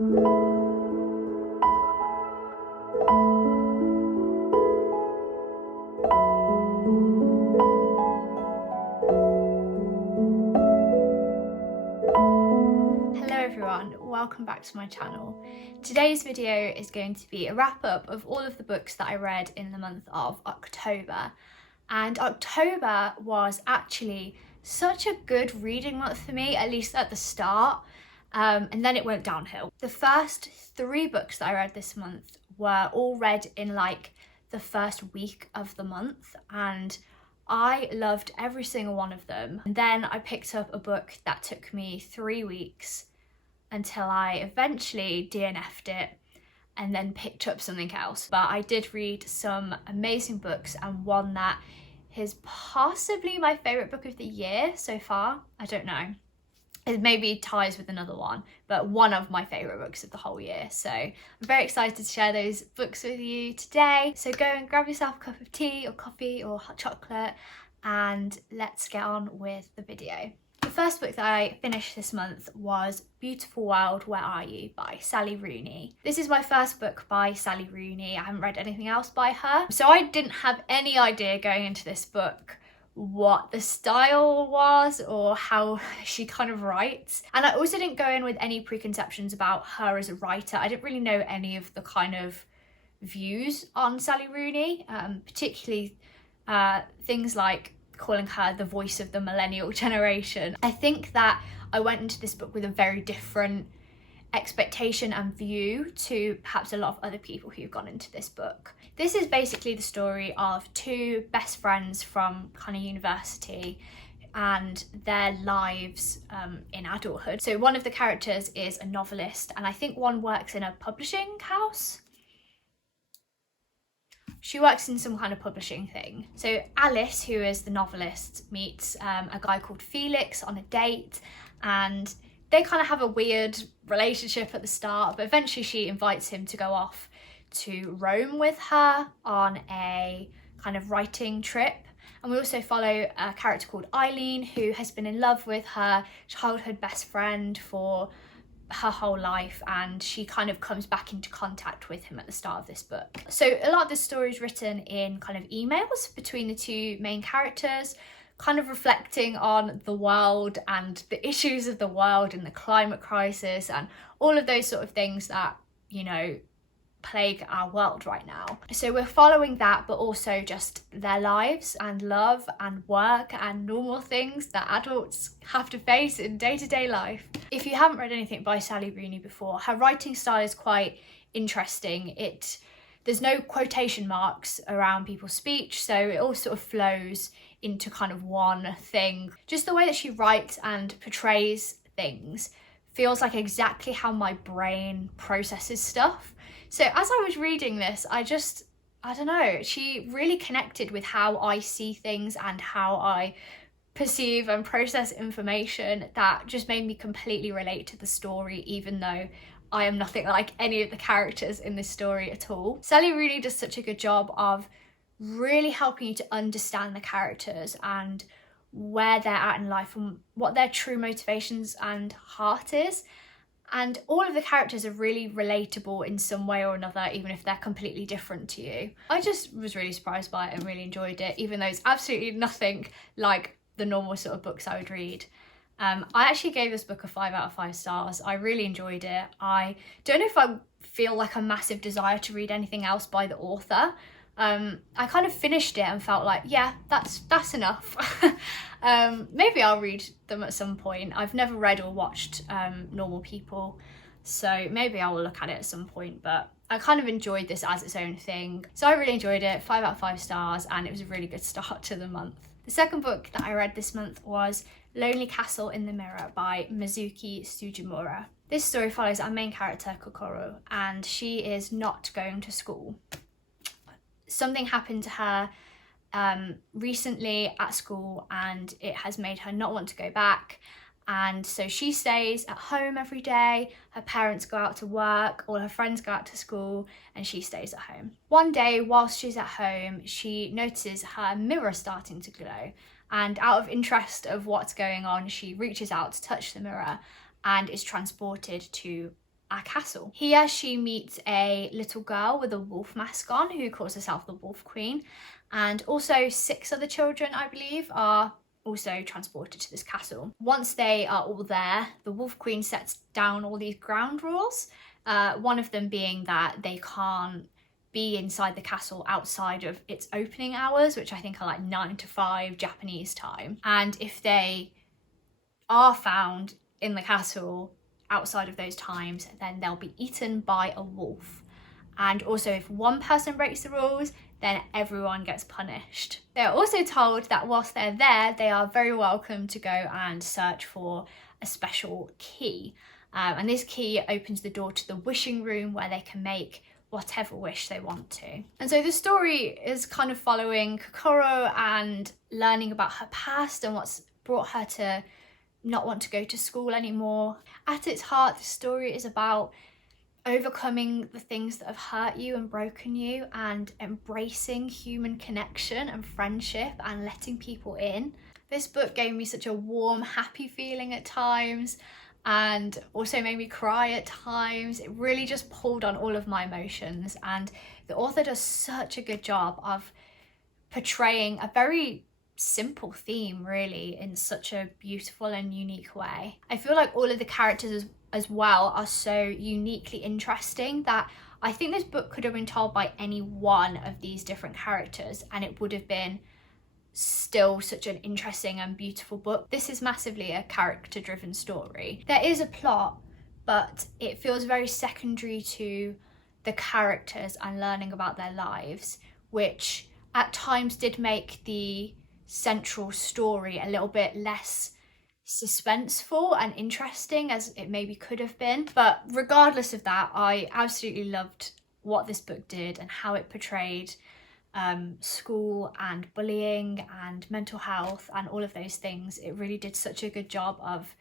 Welcome back to my channel. Today's video is going to be a wrap up of all of the books that I read in the month of October. And October was actually such a good reading month for me, at least at the start, and then it went downhill. The first 3 books that I read this month were all read in like the first week of the month, and I loved every single one of them. And then I picked up a book that took me 3 weeks until I eventually DNF'd it and then picked up something else. But I did read some amazing books, and one that is possibly my favourite book of the year so far. I don't know. It maybe ties with another one, but one of my favourite books of the whole year. So I'm very excited to share those books with you today. So go and grab yourself a cup of tea or coffee or hot chocolate, and let's get on with the video. The first book that I finished this month was Beautiful World, Where Are You by Sally Rooney. This is my first book by Sally Rooney. I haven't read anything else by her. So I didn't have any idea going into this book what the style was or how she kind of writes. And I also didn't go in with any preconceptions about her as a writer. I didn't really know any of the kind of views on Sally Rooney, particularly things like calling her the voice of the millennial generation. I think that I went into this book with a very different expectation and view to perhaps a lot of other people who've gone into this book. This is basically the story of 2 best friends from kind of university and their lives in adulthood. So one of the characters is a novelist, and I think one works in a publishing house. She works in some kind of publishing thing. So Alice, who is the novelist, meets a guy called Felix on a date, and they kind of have a weird relationship at the start, but eventually she invites him to go off to Rome with her on a kind of writing trip. And we also follow a character called Eileen, who has been in love with her childhood best friend for her whole life, and she kind of comes back into contact with him at the start of this book. So a lot of this story is written in kind of emails between the 2 main characters, kind of reflecting on the world and the issues of the world and the climate crisis and all of those sort of things that, you know, plague our world right now. So we're following that, but also just their lives and love and work and normal things that adults have to face in day-to-day life. If you haven't read anything by Sally Rooney before, her writing style is quite interesting. There's no quotation marks around people's speech, so it all sort of flows into kind of one thing. Just the way that she writes and portrays things feels like exactly how my brain processes stuff. So as I was reading this, I don't know, she really connected with how I see things and how I perceive and process information. That just made me completely relate to the story, even though I am nothing like any of the characters in this story at all. Sally Rooney does such a good job of really helping you to understand the characters and where they're at in life and what their true motivations and heart is. And all of the characters are really relatable in some way or another, even if they're completely different to you. I just was really surprised by it and really enjoyed it, even though it's absolutely nothing like the normal sort of books I would read. I actually gave this book a 5 out of 5 stars. I really enjoyed it. I don't know if I feel like a massive desire to read anything else by the author. I kind of finished it and felt like, yeah, that's enough. Maybe I'll read them at some point. I've never read or watched Normal People, so maybe I will look at it at some point, but I kind of enjoyed this as its own thing. So I really enjoyed it, 5 out of 5 stars, and it was a really good start to the month. The second book that I read this month was Lonely Castle in the Mirror by Mizuki Tsujimura. This story follows our main character, Kokoro, and she is not going to school. Something happened to her recently at school, and it has made her not want to go back. And so she stays at home every day. Her parents go out to work, all her friends go out to school, and she stays at home. One day, whilst she's at home, she notices her mirror starting to glow. And out of interest of what's going on, she reaches out to touch the mirror and is transported to our castle. Here she meets a little girl with a wolf mask on who calls herself the Wolf Queen, and also 6 other children, I believe, are also transported to this castle. Once they are all there, the Wolf Queen sets down all these ground rules, one of them being that they can't be inside the castle outside of its opening hours, which I think are like 9 to 5 Japanese time. And if they are found in the castle outside of those times, then they'll be eaten by a wolf. And also if one person breaks the rules, then everyone gets punished. They're also told that whilst they're there, they are very welcome to go and search for a special key. And this key opens the door to the wishing room where they can make whatever wish they want to. And so the story is kind of following Kokoro and learning about her past and what's brought her to not want to go to school anymore. At its heart, the story is about overcoming the things that have hurt you and broken you, and embracing human connection and friendship and letting people in. This book gave me such a warm, happy feeling at times, and also made me cry at times. It really just pulled on all of my emotions, and the author does such a good job of portraying a very simple theme really in such a beautiful and unique way. I feel like all of the characters as well are so uniquely interesting that I think this book could have been told by any one of these different characters and it would have been still such an interesting and beautiful book. This is massively a character-driven story. There is a plot, but it feels very secondary to the characters and learning about their lives, which at times did make the central story a little bit less suspenseful and interesting as it maybe could have been. But regardless of that, I absolutely loved what this book did and how it portrayed school and bullying and mental health and all of those things. It really did such a good job of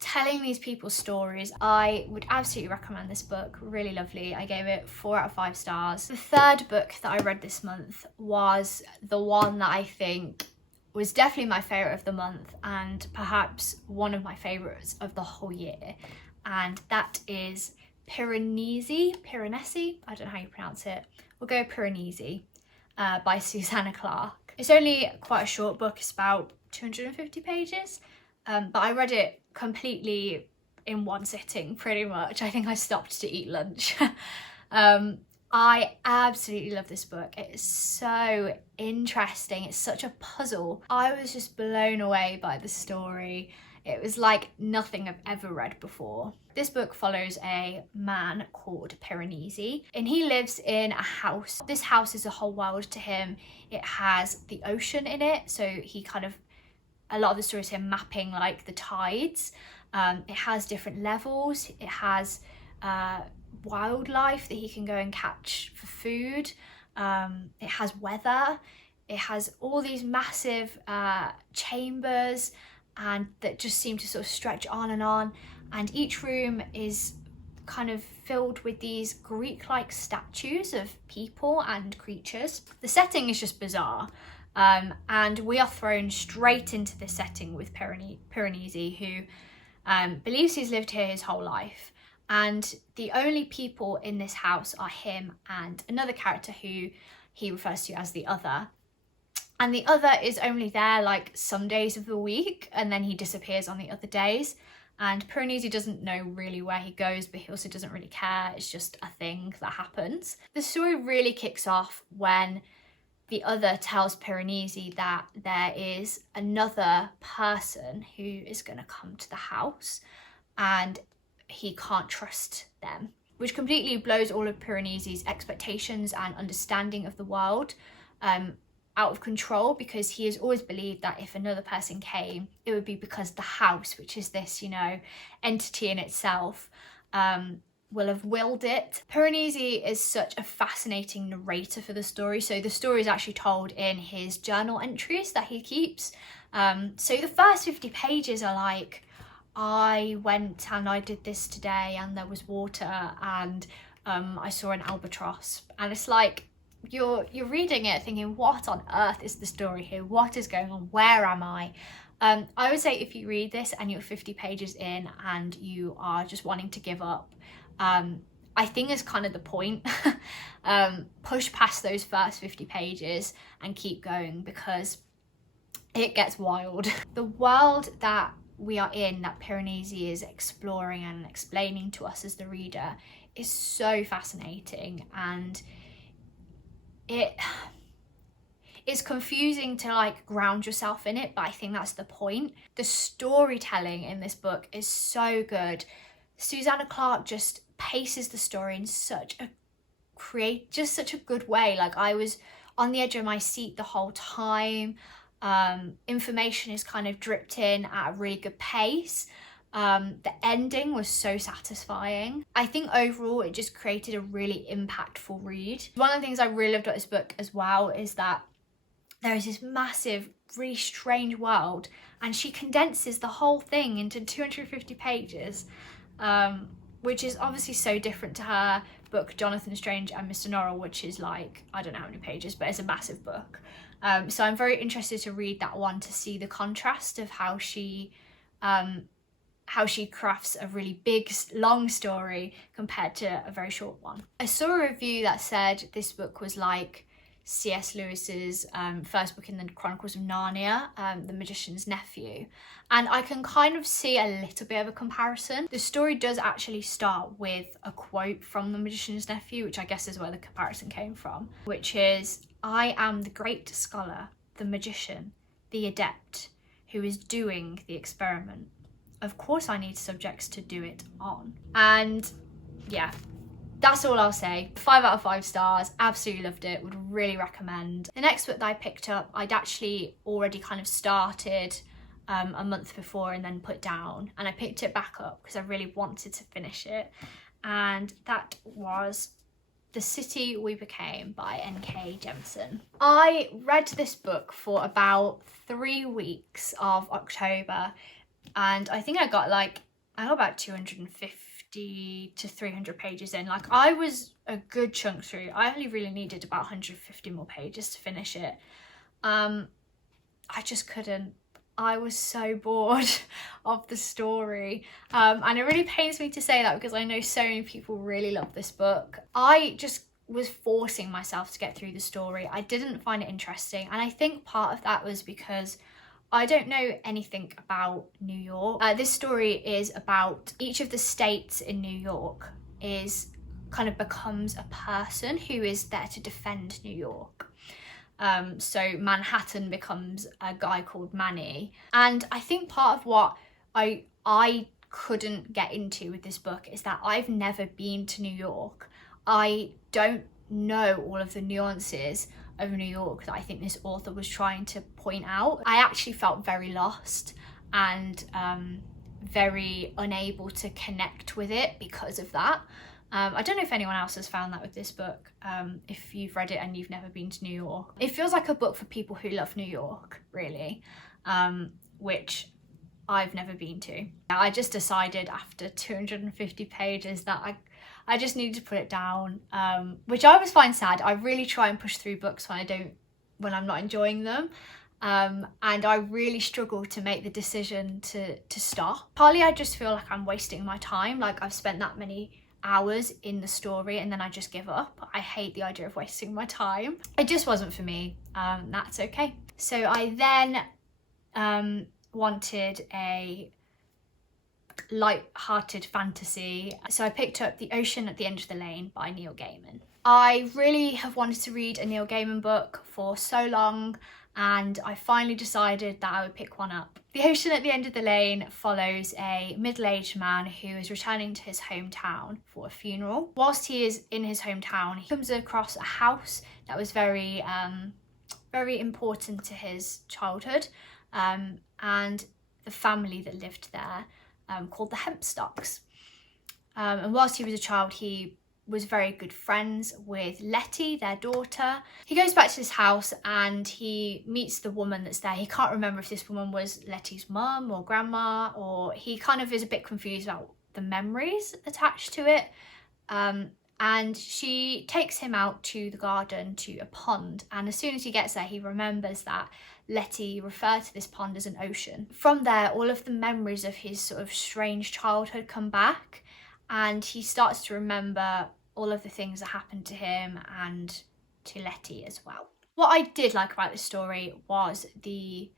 telling these people's stories. I would absolutely recommend this book. Really lovely. I gave it 4 out of 5 stars. The third book that I read this month was the one that I think was definitely my favourite of the month and perhaps one of my favourites of the whole year, and that is Piranesi, I don't know how you pronounce it. We'll go Piranesi by Susanna Clarke. It's only quite a short book, it's about 250 pages, but I read it completely in one sitting pretty much. I think I stopped to eat lunch. I absolutely love this book. It is so interesting. It's such a puzzle. I was just blown away by the story. It was like nothing I've ever read before. This book follows a man called Piranesi, and he lives in a house. This house is a whole world to him. It has the ocean in it, so he kind of, a lot of the story is him mapping like the tides. It has different levels. It has wildlife that he can go and catch for food. It has weather. It has all these massive chambers and that just seem to sort of stretch on, and each room is kind of filled with these Greek-like statues of people and creatures. The setting is just bizarre, and we are thrown straight into this setting with Piranesi, who believes he's lived here his whole life. And the only people in this house are him and another character who he refers to as the other. And the other is only there like some days of the week, and then he disappears on the other days. And Piranesi doesn't know really where he goes, but he also doesn't really care. It's just a thing that happens. The story really kicks off when the other tells Piranesi that there is another person who is going to come to the house, and he can't trust them, which completely blows all of Piranesi's expectations and understanding of the world out of control, because he has always believed that if another person came, it would be because the house, which is this, you know, entity in itself, will have willed it. Piranesi is such a fascinating narrator for the story. So the story is actually told in his journal entries that he keeps. So the first 50 pages are like, I went and I did this today and there was water and I saw an albatross. And it's like, you're reading it thinking, what on earth is the story here? What is going on? Where am I? I would say if you read this and you're 50 pages in and you are just wanting to give up, I think is kind of the point. Push past those first 50 pages and keep going, because it gets wild. The world that we are in, that Piranesi is exploring and explaining to us as the reader, is so fascinating, and it's confusing to like ground yourself in it, but I think that's the point. The storytelling in this book is so good. Susanna Clarke just paces the story in such a good way. Like, I was on the edge of my seat the whole time. Information is kind of dripped in at a really good pace. The ending was so satisfying. I think overall it just created a really impactful read. One of the things I really loved about this book as well is that there is this massive, really strange world, and she condenses the whole thing into 250 pages, which is obviously so different to her book Jonathan Strange and Mr. Norrell, which is like, I don't know how many pages, but it's a massive book. So I'm very interested to read that one to see the contrast of how she crafts a really big, long story compared to a very short one. I saw a review that said this book was like C.S. Lewis's first book in the Chronicles of Narnia, The Magician's Nephew, and I can kind of see a little bit of a comparison. The story does actually start with a quote from The Magician's Nephew, which I guess is where the comparison came from, which is, "I am the great scholar, the magician, the adept, who is doing the experiment. Of course I need subjects to do it on." And yeah, that's all I'll say. 5 out of 5 stars, absolutely loved it, would really recommend. The next book that I picked up, I'd actually already kind of started a month before and then put down, and I picked it back up because I really wanted to finish it, and that was The City We Became by N.K. Jemisin. I read this book for about 3 weeks of October, and I think I got about 250 to 300 pages in. Like, I was a good chunk through. I only really needed about 150 more pages to finish it. I just couldn't. I was so bored of the story, and it really pains me to say that because I know so many people really love this book. I just was forcing myself to get through the story. I didn't find it interesting, and I think part of that was because I don't know anything about New York. This story is about each of the states in New York becomes a person who is there to defend New York. So Manhattan becomes a guy called Manny. And I think part of what I couldn't get into with this book is that I've never been to New York. I don't know all of the nuances of New York that I think this author was trying to point out. I actually felt very lost and very unable to connect with it because of that. I don't know if anyone else has found that with this book, if you've read it and you've never been to New York. It feels like a book for people who love New York, really, which I've never been to. I just decided after 250 pages that I just needed to put it down, which I always find sad. I really try and push through books when I'm not enjoying them. And I really struggle to make the decision to stop. Partly I just feel like I'm wasting my time, like I've spent that many hours in the story and then I just give up. I hate the idea of wasting my time. It just wasn't for me. That's okay. So I then wanted a light-hearted fantasy, so I picked up The Ocean at the End of the Lane by Neil Gaiman. I really have wanted to read a Neil Gaiman book for so long, and I finally decided that I would pick one up. The Ocean at the End of the Lane follows a middle-aged man who is returning to his hometown for a funeral. Whilst he is in his hometown, he comes across a house that was very important to his childhood, and the family that lived there, called the Hempstocks. And whilst he was a child, he was very good friends with Letty, their daughter. He goes back to this house and he meets the woman that's there. He can't remember if this woman was Letty's mum or grandma, or he kind of is a bit confused about the memories attached to it. and she takes him out to the garden to a pond, and as soon as he gets there he remembers that Letty referred to this pond as an ocean. From there, all of the memories of his sort of strange childhood come back, and he starts to remember all of the things that happened to him and to Letty as well. What I did like about this story was the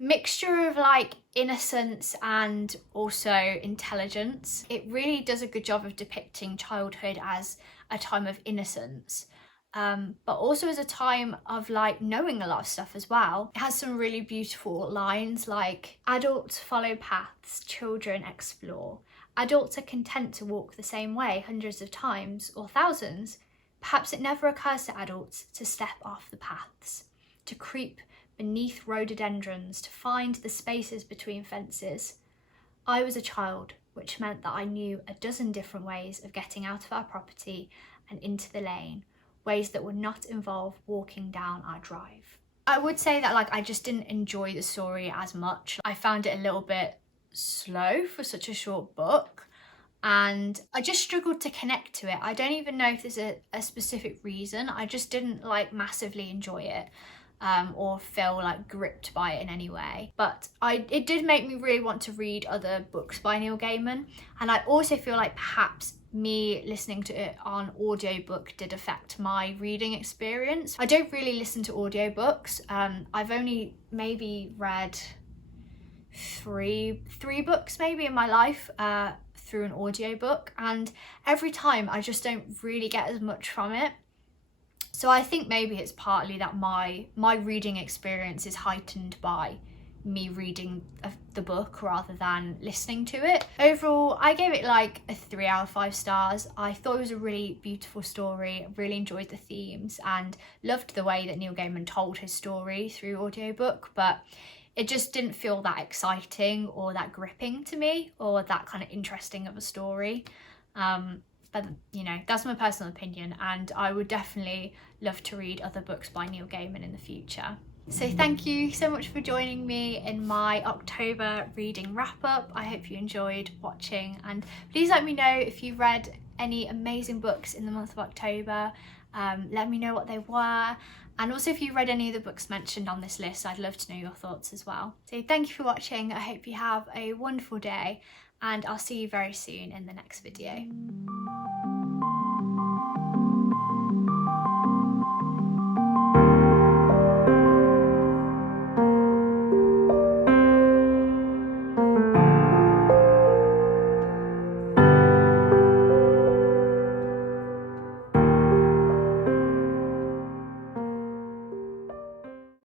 mixture of like innocence and also intelligence. It really does a good job of depicting childhood as a time of innocence, but also as a time of like knowing a lot of stuff as well. It has some really beautiful lines like, adults follow paths, children explore. Adults are content to walk the same way hundreds of times or thousands. Perhaps it never occurs to adults to step off the paths, to creep beneath rhododendrons, to find the spaces between fences. I was a child, which meant that I knew a dozen different ways of getting out of our property and into the lane, ways that would not involve walking down our drive. I would say that like I just didn't enjoy the story as much. I found it a little bit slow for such a short book, and I just struggled to connect to it. I don't even know if there's a specific reason. I just didn't like massively enjoy it. Or feel like gripped by it in any way. But it did make me really want to read other books by Neil Gaiman, and I also feel like perhaps me listening to it on audiobook did affect my reading experience. I don't really listen to audiobooks. I've only maybe read three books maybe in my life through an audiobook, and every time I just don't really get as much from it. So I think maybe it's partly that my reading experience is heightened by me reading the book rather than listening to it. Overall, I gave it like a 3 out of 5 stars. I thought it was a really beautiful story, really enjoyed the themes and loved the way that Neil Gaiman told his story through audiobook, but it just didn't feel that exciting or that gripping to me or that kind of interesting of a story. But you know, that's my personal opinion, and I would definitely love to read other books by Neil Gaiman in the future. So thank you so much for joining me in my October reading wrap up. I hope you enjoyed watching, and please let me know if you've read any amazing books in the month of October. Let me know what they were, and also if you read any of the books mentioned on this list, I'd love to know your thoughts as well. So thank you for watching. I hope you have a wonderful day, and I'll see you very soon in the next video.